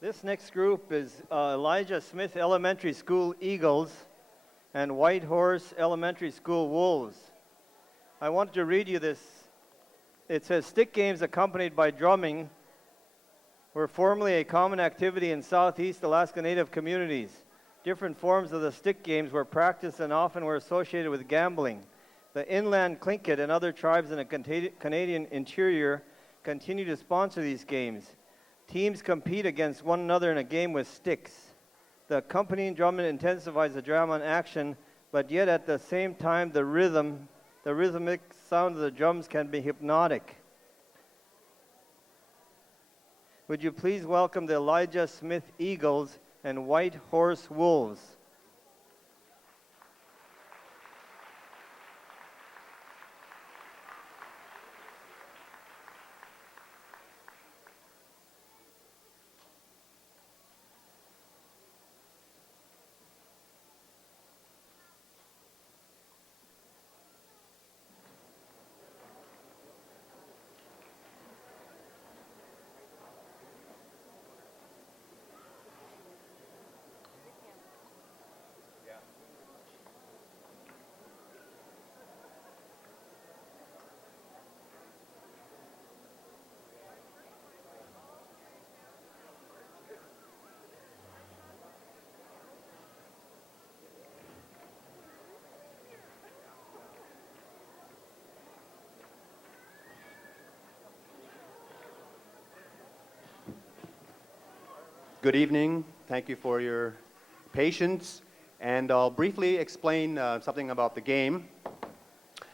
This next group is Elijah Smith Elementary School Eagles and Whitehorse Elementary School Wolves. I wanted to read you this. It says, stick games accompanied by drumming were formerly a common activity in Southeast Alaska Native communities. Different forms of the stick games were practiced and often were associated with gambling. The inland Tlingit and other tribes in the Canadian interior continue to sponsor these games. Teams compete against one another in a game with sticks. The accompanying drumming intensifies the drama and action, but yet at the same time the rhythmic sound of the drums can be hypnotic. Would you please welcome the Elijah Smith Eagles and Whitehorse Wolves. Good evening. Thank you for your patience. And I'll briefly explain something about the game.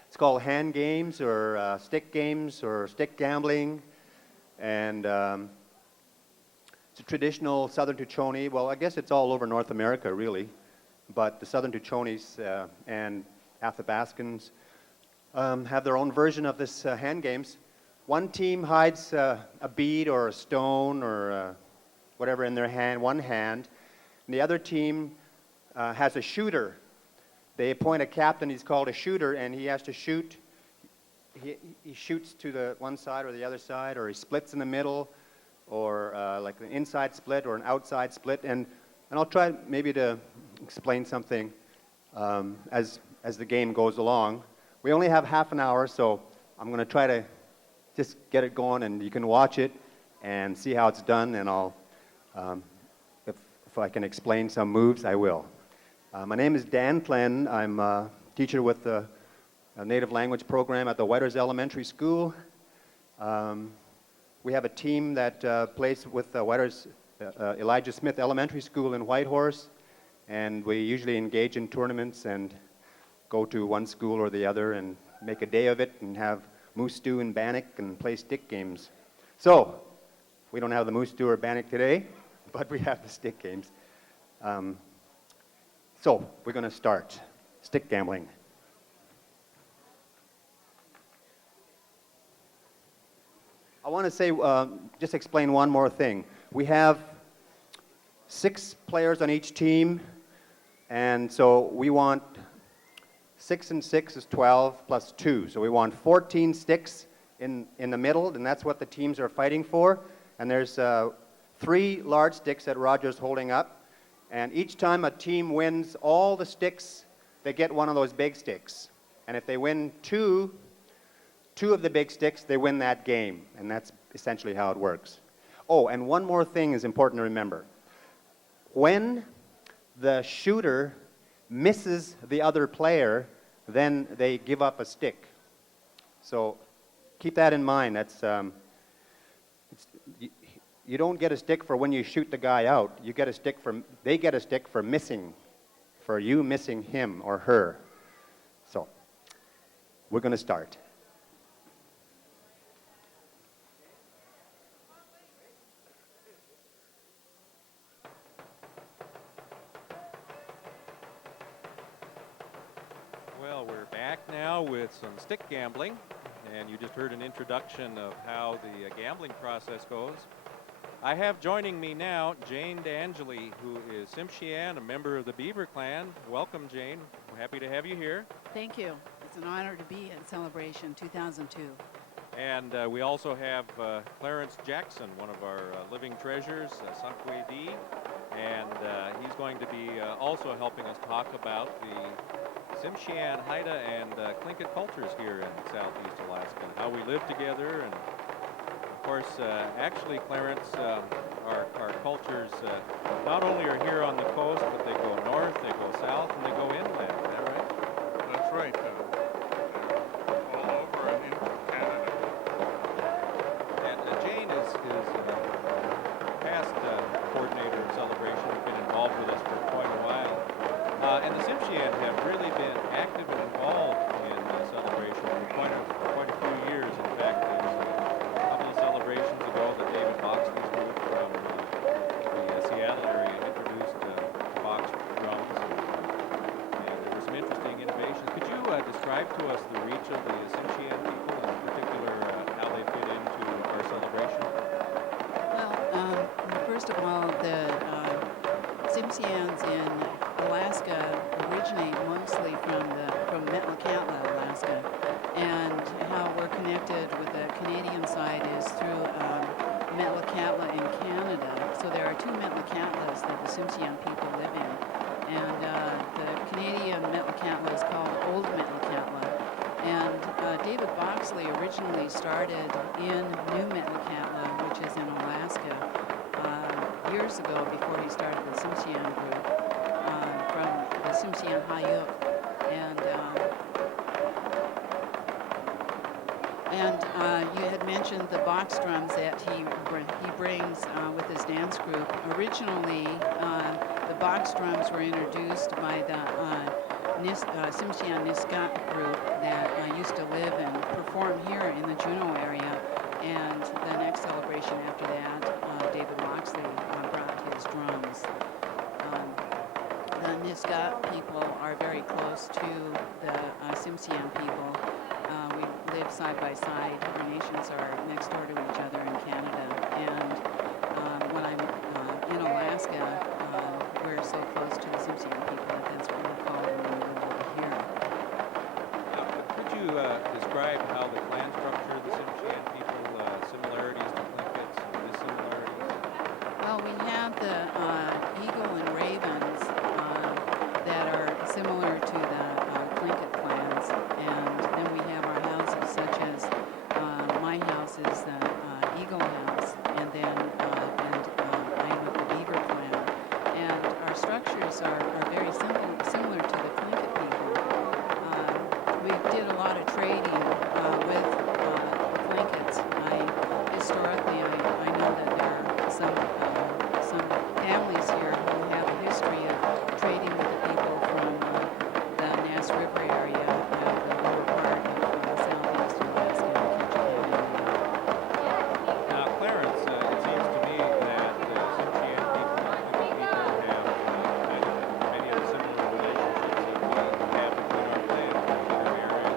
It's called hand games or stick games or stick gambling. And it's a traditional Southern Tuchone. Well, I guess it's all over North America, really. But the Southern Tuchones and Athabascans have their own version of this hand games. One team hides a bead or a stone or whatever in their hand, one hand. And the other team has a shooter. They appoint a captain, he's called a shooter, and he has to shoot. He shoots to the one side or the other side, or he splits in the middle, or like an inside split or an outside split. And I'll try maybe to explain something as the game goes along. We only have half an hour, so I'm going to try to just get it going, and you can watch it and see how it's done, and I'll if I can explain some moves, I will. My name is Dan Glenn. I'm a teacher with the Native Language program at the Whitehorse Elementary School. We have a team that plays with the Whitehorse Elijah Smith Elementary School in Whitehorse, and we usually engage in tournaments and go to one school or the other and make a day of it and have moose stew and bannock and play stick games. So, we don't have the moose stew or bannock today, but we have the stick games. So we're going to start stick gambling. I want to say, just explain one more thing. We have 6 players on each team, and so we want 6 and 6 is 12 plus 2. So we want 14 sticks in the middle, and that's what the teams are fighting for. And there's 3 large sticks that Roger's holding up. And each time a team wins all the sticks, they get one of those big sticks. And if they win two of the big sticks, they win that game. And that's essentially how it works. Oh, and one more thing is important to remember. When the shooter misses the other player, then they give up a stick. So keep that in mind. That's you don't get a stick for when you shoot the guy out. You get a stick for, they get a stick for missing, for you missing him or her. So, we're going to start. Well, we're back now with some stick gambling, and you just heard an introduction of how the gambling process goes. I have joining me now Jane D'Angeli, who is Tsimshian, a member of the Beaver Clan. Welcome, Jane. We're happy to have you here. Thank you. It's an honor to be in Celebration 2002. And we also have Clarence Jackson, one of our living treasures, Sankwe D. And he's going to be also helping us talk about the Tsimshian, Haida, and Tlingit cultures here in southeast Alaska, and how we live together. And of course, actually, Clarence, our cultures not only are here on the coast, but they go north, they go south, and they go inland. Is that right? That's right. All over and into Canada. And Jane is past coordinator of celebration, has been involved with us for quite a while. And the Tsimshian have really been active and involved in celebration for quite a few years. In fact, there's a couple of celebrations ago that David Boxley's group from the Seattle area introduced box drums. And there were some interesting innovations. Could you describe to us the reach of the Tsimshian people, and in particular how they fit into our celebration? Well, first of all, the Tsimshians in Alaska originate mostly from Metlakatla, Alaska, and how we're connected with the Canadian side is through Metlakatla in Canada. So there are two Metlakatlas that the Tsimshian people live in, and the Canadian Metlakatla is called Old Metlakatla. And David Boxley originally started in New Metlakatla, which is in Alaska, years ago before he started the Tsimshian group, from the Tsimshian Hayuk. And you had mentioned the box drums that he brings with his dance group. Originally, the box drums were introduced by the Tsimshian Nisga'a group that used to live and perform here in the Juneau area. And the next celebration after that, David Moxley brought his drums. The Nisga'a people are very close to the Tsimshian people. We live side by side. Our nations are next door to each other in Canada. And when I'm in Alaska, we're so close to the Tsimshian people that that's what we call them when we live over here. Could you describe how the clan structure of the Tsimshian people, similarities to Tlingits and dissimilarities? Well, we have the eagle and ravens that are similar to the Tlingit clans, and then we have our houses, such as my house is the eagle house, and then I'm of the beaver clan, and our structures are very similar to the Tlingit people. We did a lot of trading with the Tlingits. Historically, I know that there are some families here who have a history of trading with the people from the Nass River area of the lower part of southeast Alaska and Ketchikan. Now, Clarence, it seems to me that Tsimshian people and Tlingit people have many of the similar relationships that we have between our clans and other areas.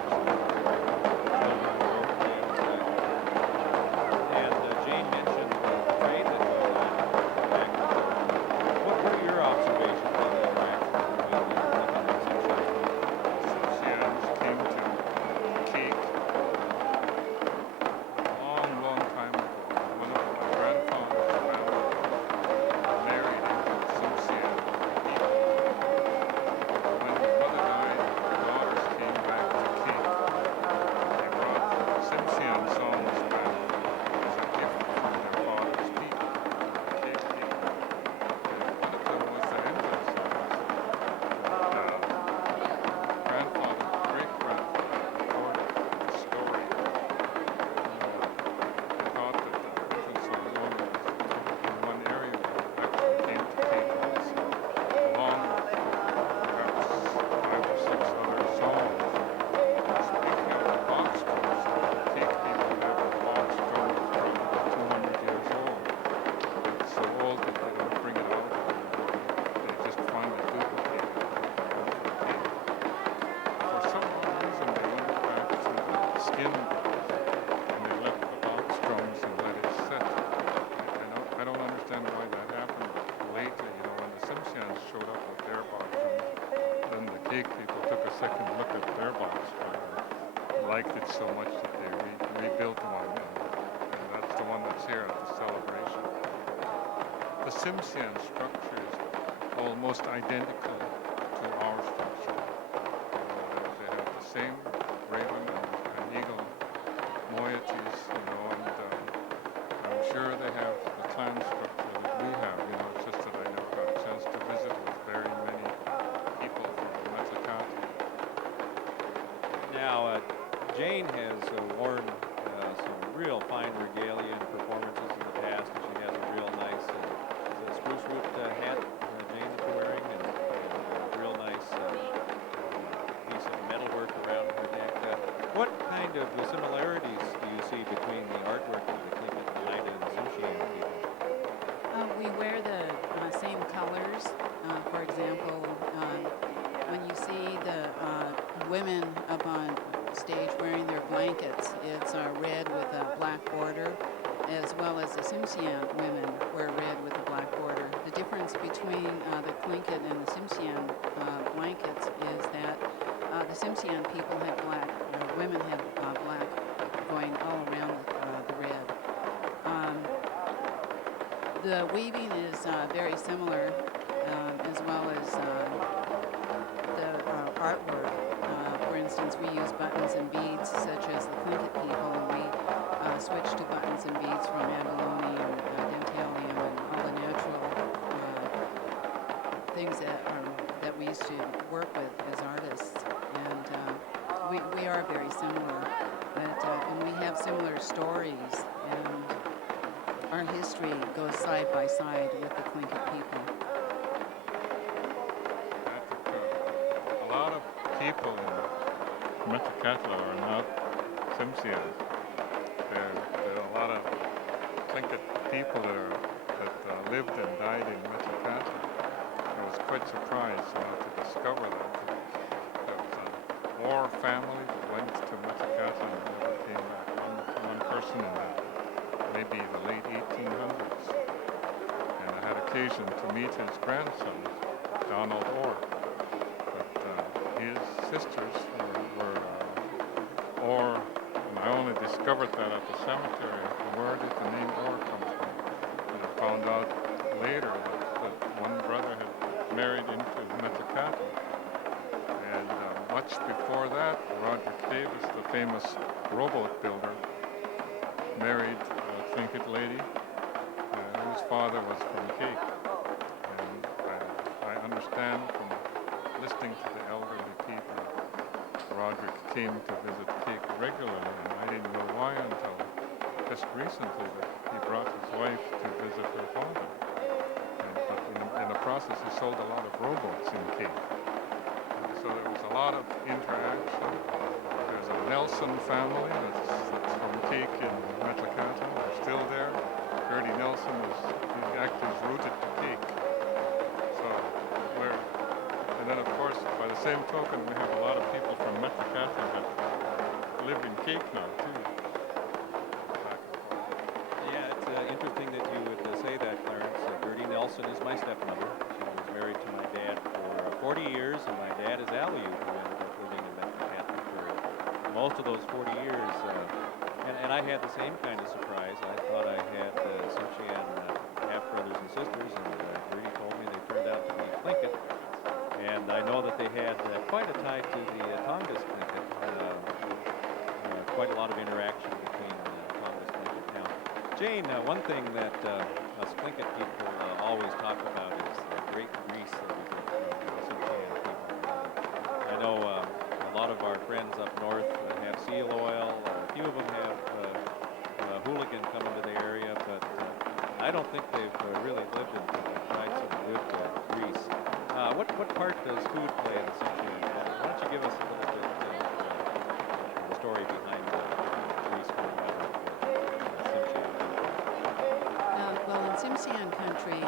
And Jane mentioned trade that goes on back. What are your observations on the interaction between the Tlingit and Tsimshian? Tsimshians came to Cape a long, long time ago. One of my grandfather's family married into the Tsimshian people. When the mother died, the daughters came back to Cape. They brought Tsimshian songs back as a gift from their father's people, the Cape people. One of them was the Hendricks songs. Grandfather, great-grandfather recorded the story. They thought that the infants of the woman in one area actually came to Cape also, along with perhaps 5 or 6 other songs. Speaking of the box drums, Cape people have a box drum that's probably 200 years old. It's so old that they don't bring it out. They just finally duplicated it. For some reason, they went back to the skin and they left the box drums and let it set. I don't understand why that happened later. You know, when the Tsimshians showed up with their box drums, then the Cake people took a second look at their box drum and liked it so much that they rebuilt one, and that's the one that's here at the celebration. The Tsimshian structure is almost identical to our structure. They have the same raven and eagle moieties, and I'm sure they have the clan structure that we have. It's just that I never got a chance to visit with very many people from Metlakatla. Now, Jane has worn some real fine regalia and performances in the past, and she has a real nice spruce root hat Jane's wearing, and a real nice piece of metalwork around her neck. What kind of similarities do you see between the artwork of the Tlingit, Oneida, and Tsimshian people? We wear the same colors. For example, when you see the women up on stage wearing their blankets, it's red with a black border, as well as the Tsimshian women wear red with a black border. The difference between the Tlingit and the Tsimshian blankets is that the Tsimshian people have black, women have black going all around the red. The weaving is very similar, as well as the artwork. For instance, we use buttons and beads, such as the Tlingit people, and we switch to buttons and beads from abalone and dentalium and all the natural things that we used to work with as artists. And we are very similar, and we have similar stories, and our history goes side by side with the Tlingit people. A lot of people in Metlakatla are not Tsimshian. There are a lot of Tlingit people that lived and died in Metlakatla. I was quite surprised to discover that. There was a war family that went to Metlakatla and never came back. One person in that, maybe the late 1800s. And I had occasion to meet his grandson, Donald Orr. But his sisters were Orr, and I only discovered that at the cemetery. Where did the name Orr come from? And I found out later that one brother had married into Metlakatla. And much before that, Roger Davis, the famous rowboat builder, married a Tlingit lady whose father was from Cape. And I understand from listening to the elderly people, Roger came to visit Cape regularly, and I didn't know why until just recently that he brought his wife to visit her father. But in the process, he sold a lot of rowboats in Cape. And so there was a lot of interaction. There's a Nelson family that's from Cape in Metlakatla. They're still there. Gertie Nelson his act is rooted to Cape. So and then of course, by the same token, we have a lot of people from Metlakatla that live in Cape now too. Yeah, it's interesting that you would say that, Clarence. Gertie Nelson is my stepmother. She was married to my dad for 40 years, and my dad is Aliu, who ended up living in Metlakatla for most of those 40 years. And I had the same kind of surprise. I thought I had Tsimshian half-brothers and sisters, and Gertie told me they turned out to be Tlingit. And I know that they had quite a tie to the Tongass Tlingit. Quite a lot of interaction between Tongass Tlingit now. Jane, one thing that us Tlingit people always talk about is the great grease that we get from the Tsimshian people. I know a lot of our friends up north have seal oil. A few of them have hooligan coming to the area, but I don't think they've really lived in tried some good grease. What part does food play in the Tsimshian culture? Why don't you give us a little bit of the story behind grease coming out of Tsimshian country? Well, in Tsimshian country,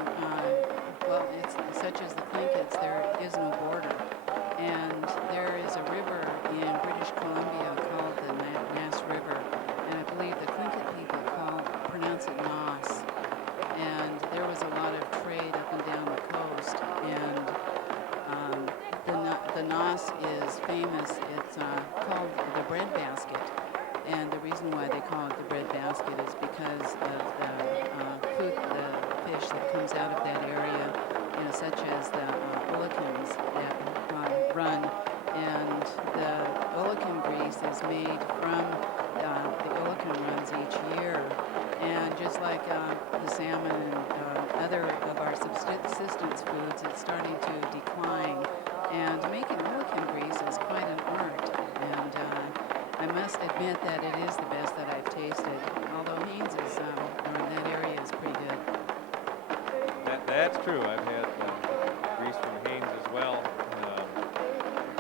it's such as the Tlingits, there is no border. And there is a river in British Columbia called the Nass River. And I believe the Tlingit people pronounce it Noss. And there was a lot of trade up and down the coast. And the Noss is famous. It's called the bread basket. And the reason reason why they call it the breadbasket is because of the food, the fish that comes out of that area, such as the oolakins that run. And the oolakin grease is made from the oolakin runs each year. And just like the salmon and other of our subsistence foods, it's starting to decline. And making oolakin grease is quite an art. And I must admit that it is the best that I've tasted. Although Haynes is, or in that area, is pretty good. That's true. I've had grease from Haynes as well.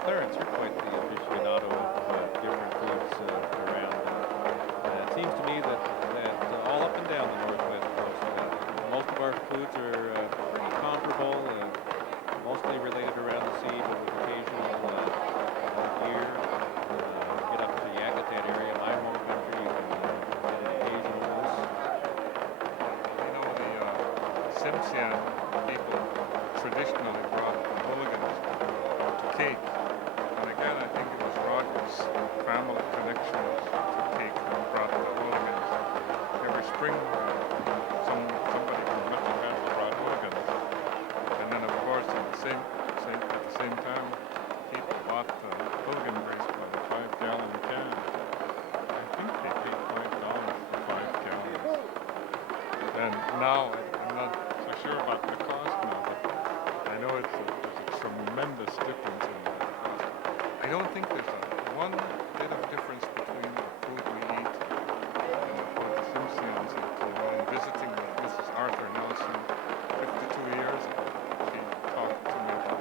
Clarence, you're quite the aficionado of different foods around. It seems to me that all up and down the Northwest Coast, most of our foods are pretty comparable, mostly related around the sea, but with occasional deer. Get up to Yakutat area, my home country, you can get an occasional moose. The Simpson people traditionally brought the mulligans to cake. And again, I think it was Roger's family connections to cake that brought the mulligans. Every spring, somebody from Michigan brought mulligans. And then, of course, at the same time, people bought the mulligan grease by the 5-gallon can. I think they paid $5 for 5 gallons. And now, I'm not so sure about the cost now, but I know there's a tremendous difference in the cost. I don't think there's one bit of difference between the food we eat and the food the Simpsons eat. In visiting with Mrs. Arthur Nelson 52 years ago, she talked to me about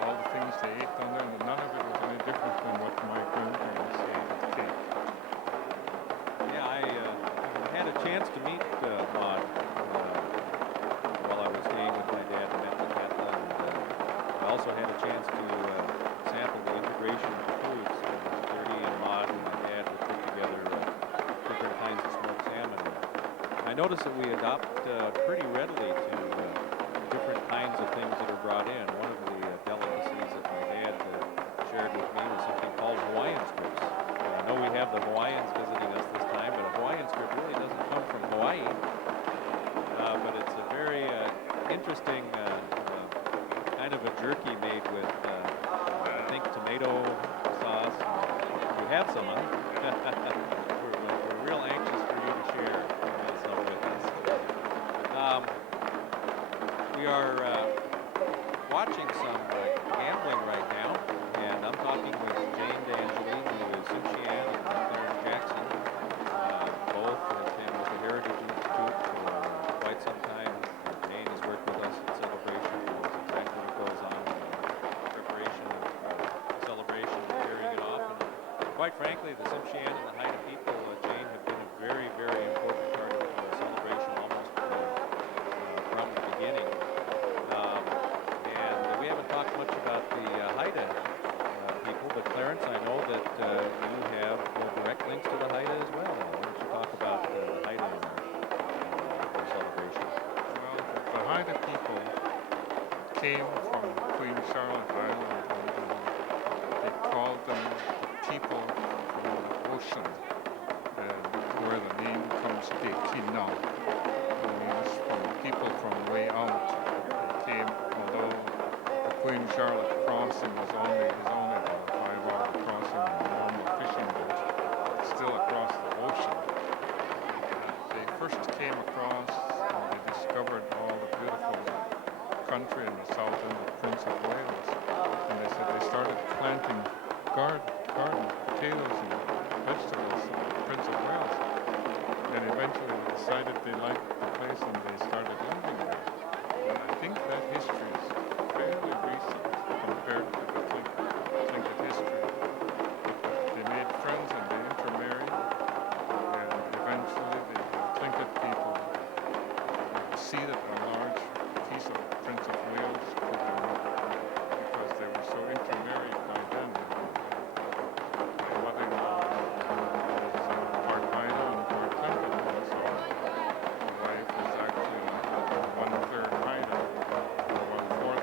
all the things they ate down there, and none of it was any different than what my grandparents ate at cake. Yeah, I had a chance to meet Maud while I was staying with my dad in Metlakatla, and I also had a chance to sample the integration of the foods. Gertie and Maud and my dad would put together different kinds of smoked salmon. I noticed that we adopt pretty readily to different kinds of things that are brought in. One of the delicacies that my dad shared with me was something called Hawaiian strips. I know we have the Hawaiians visiting us this time, but a Hawaiian strip really doesn't come from Hawaii. But it's a very interesting kind of a jerky made with, I think, tomato sauce. You have some, huh? we're real anxious for you to share some with us. We are watching some gambling right now, and I'm talking with Jane D'Angeli, who is Suchian and Clarence Jackson. Both have been with the Heritage Institute for quite some time. Jane has worked with us at Celebration, knows exactly what goes on in preparation of Celebration and carrying it off. And quite frankly, the Simpshian and the Haida people, Jane, have been a very, very important part of Celebration almost from the beginning. And we haven't talked much about the Haida people, but Clarence, I know that you have direct links to the Haida as well. Why don't you talk about the Haida in our Celebration? Well, the Haida people came from Queen Charlotte Island, and they called them people from the ocean, and where the name comes, Kekina, means from people from way out. They came, although the Queen Charlotte crossing is only about a 5-hour crossing in a normal fishing boat, it's still across the ocean. They first came across and they discovered all the beautiful country in the south end of Prince of Wales, and they said they started planting garden potatoes and vegetables in Prince of Wales, and eventually they decided they liked the place and they started living there. And I think that history is fairly recent compared to the Tlingit history. They made friends and they intermarried, and eventually the Tlingit people ceded a large piece of Prince of Wales to them because they were so intermarried by then. My mother-in-law was part Haida and part Tlingit, and so the wife was actually 1/3 Haida, while 4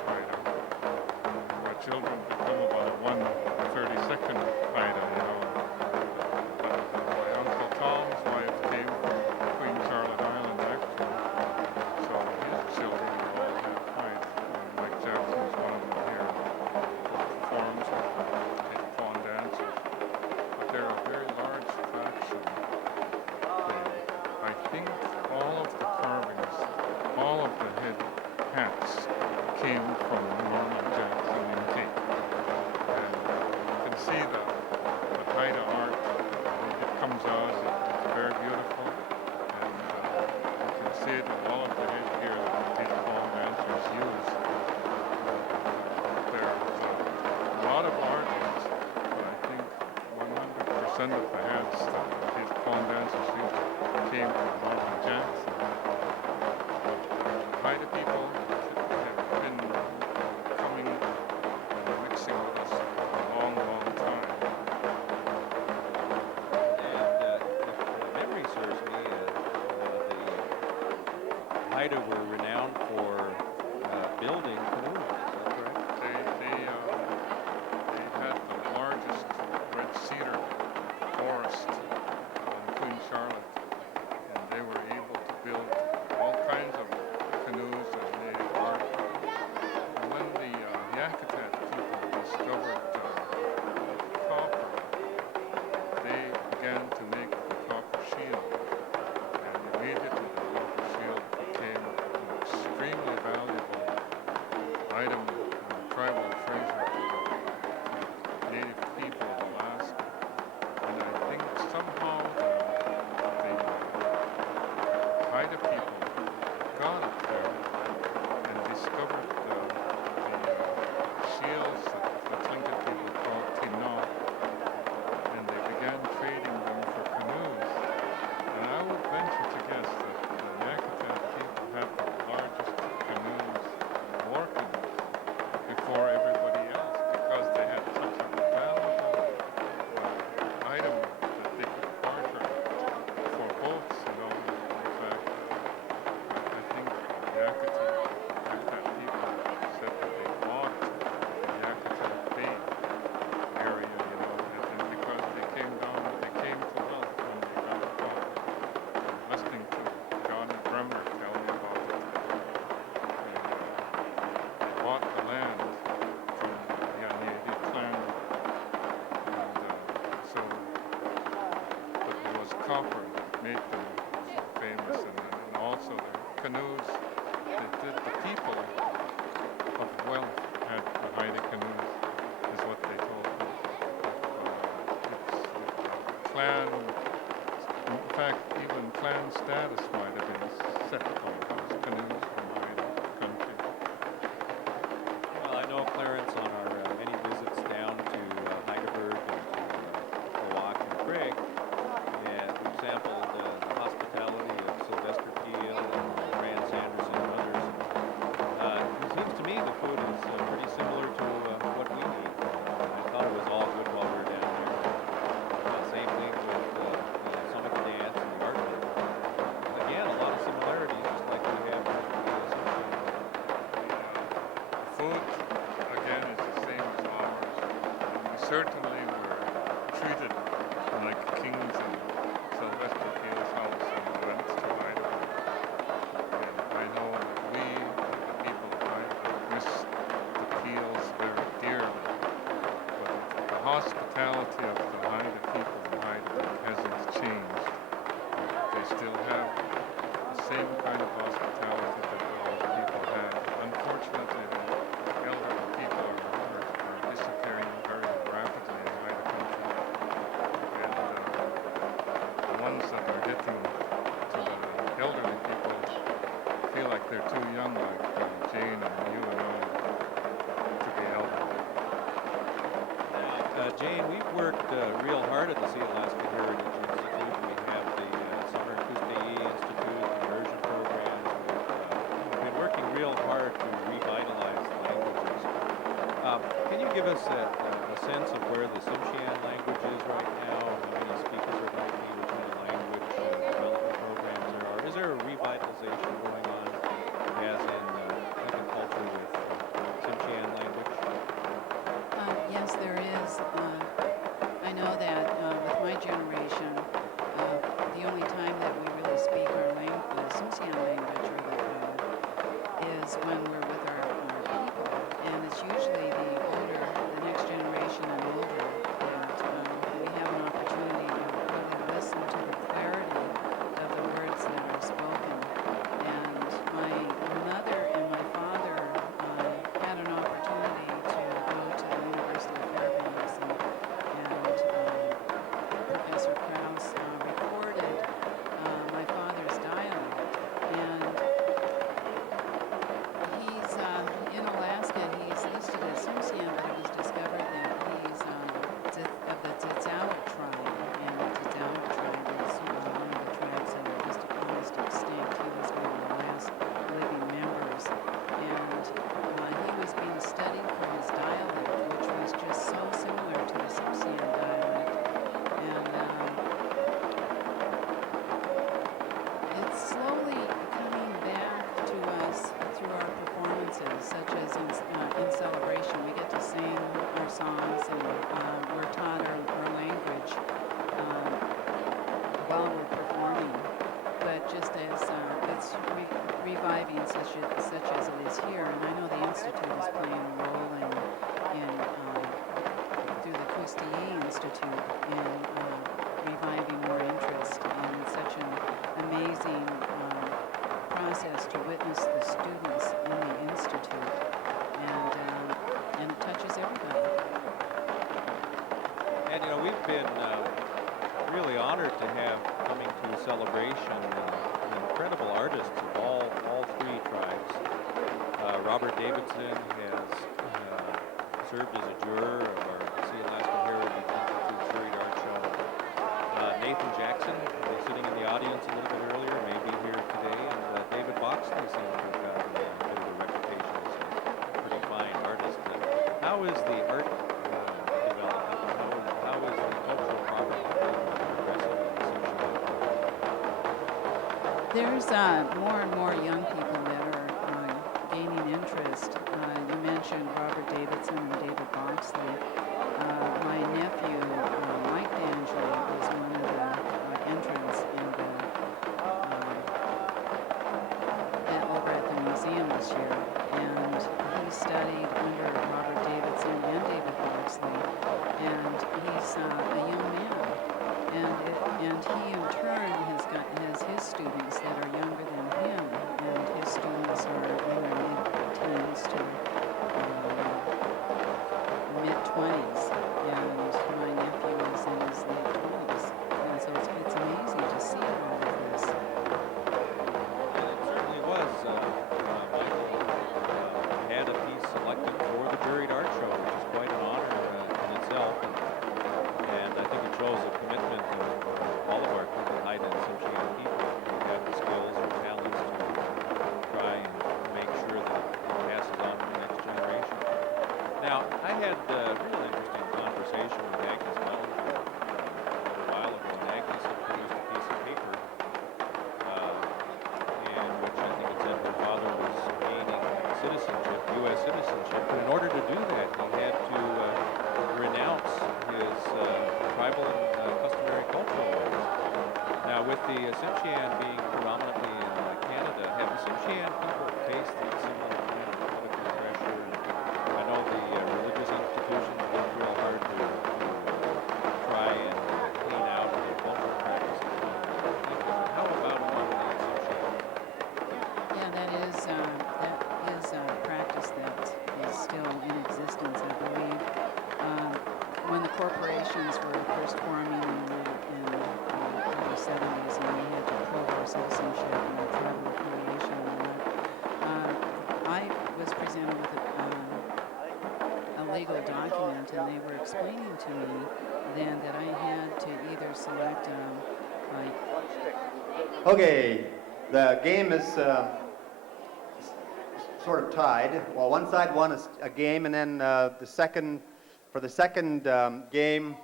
comes out, it's very beautiful. And you can see it in all of the headgear that these pole dancers use. There's a lot of artists, but I think 100% of the hats that these pole dancers used came from Marvin Jackson. Haida people have been coming and mixing with us for a long, long time. And if memory serves me, the Haida were renowned for building canoes. Is that correct? They had the largest red cedar forest on Queen Charlotte, and they were able to build all kinds of canoes and they art. And when the Yakutat people discovered copper, they began to make the copper shield, and immediately the copper shield became an extremely valuable item in tribal treasure to the native people of Alaska. And I think somehow the Haida people got up there and discovered the shields that the Tlingit people called tinot, and they began trading them for canoes. And I would venture to guess that the Yakutat people had the largest canoes, war canoes, before everybody else, because they had such a valuable item that they could barter for boats, you know. In fact, I think the Yakutat people said that they bought the Yakutat Bay area, you know, and because they came to wealth when they got caught. Listening to John Bremer tell me about it, they bought the land from the Yanadi clan, and so, but there was copper that made them so famous, and also their canoes. The people of wealth had the Haida canoes, is what they told me. It's clan, in fact, even clan status might have been set on those canoes from Haida country. Well, I know, Clarence, on our many visits down to Heidelberg and to Owak and Craig, and we've sampled the hospitality of Sylvester Peel and Rand Sanderson and others. It seems to me the food is pretty similar to what we eat. I thought it was all good while we were down there. Same thing with some of the dance and the art. Again, a lot of similarities, just like we have with Food, again, is the same as ours. We certainly were treated like kings in Sylvester Peel's house when we went to Idaho. And I know that we, the people of Idaho, miss the Peels very dearly. But the hospitality of the Haida people in Heidelberg hasn't changed. They still have the same kind of hospitality that all people had. Unfortunately, the elderly people are disappearing very rapidly in Haida country. And the ones that are getting to the elderly people feel like they're too young, like Jane and you and I, to be elderly. Jane, we've worked real hard at the Sealaska Heritage Institute. We have the Summer Kootenai Institute, immersion programs. We've been working real hard to revitalize the languages. Can you give us a sense of where the Tsimshian language is right now? How many speakers are going to be? What kind of language development programs there are? Is there a revitalization going on, as in Tlingit culture with Tsimshian language? Yes, there is. I know that with my generation, the only time that we really speak our language, the Tsimshian language, is when we're with our people. And it's usually the next generation and older, that we have an opportunity to really listen to the clarity of the words that are spoken. And my mother and my father had an opportunity to go to the University of Fairbanks, and Professor Krause reviving such as it is here. And I know the Institute is playing a role in through the Coustillé Institute in reviving more interest in such an amazing process to witness the students in the Institute. And it touches everybody. And you know, we've been really honored to have coming to celebration incredible artists of all three tribes. Robert Davidson has served as a juror of our Sealaska Heritage Institute Buried Art Show. Nathan Jackson, who was sitting in the audience a little bit earlier, may be here today, and David Boxley seems to have gotten a bit of a reputation as a pretty fine artist. How is the art developing? How is the cultural property progressing in Sealaska? There's more and more young people that are gaining interest. You mentioned Robert Davidson and David Boxley. My nephew, Mike D'Angelo, was one of the entrants over at the museum this year. And he studied under Robert Davidson and David Boxley. And he's a young man. And he in turn has his students that are younger than him, and his students are in their mid-teens to mid-20s, and my nephew is in his late 20s, and so it's amazing to see all of this. And it certainly was. Michael had a piece selected for the Buried Art Show, which is quite an honor in itself. And I think it shows a commitment of all of our Haida and Tsimshian people who have the skills and talents to try and make sure that it passes on to the next generation. Now, I had a real interesting conversation with Agnes Mellinger a little while ago, and Agnes had produced a piece of paper in which I think it said her father was gaining citizenship, U.S. citizenship. But in order to do that, he had to renounce his tribal and customary cultural ways. Now, with the Tsimshian being predominantly in Canada, have the Tsimshian people faced similar kind of political pressure? I know the religious institutions work real hard to try and clean out the cultural practices. How about among the Tsimshian? Yeah, that is a practice that is still in existence, I believe. When the corporations were first forming in the early 70s, and we had to prove our citizenship and our tribal affiliation and that, I was presented with a legal document, and they were explaining to me then that I had to either select Okay, the game is sort of tied. Well, one side won a game, and then for the second game,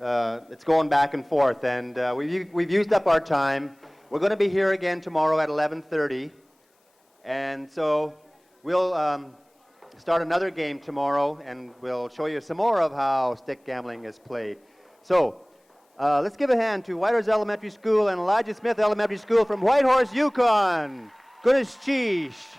it's going back and forth, and we've used up our time. We're going to be here again tomorrow at 11:30, and so we'll start another game tomorrow, and we'll show you some more of how stick gambling is played. So let's give a hand to Whitehorse Elementary School and Elijah Smith Elementary School from Whitehorse, Yukon. Good as cheese.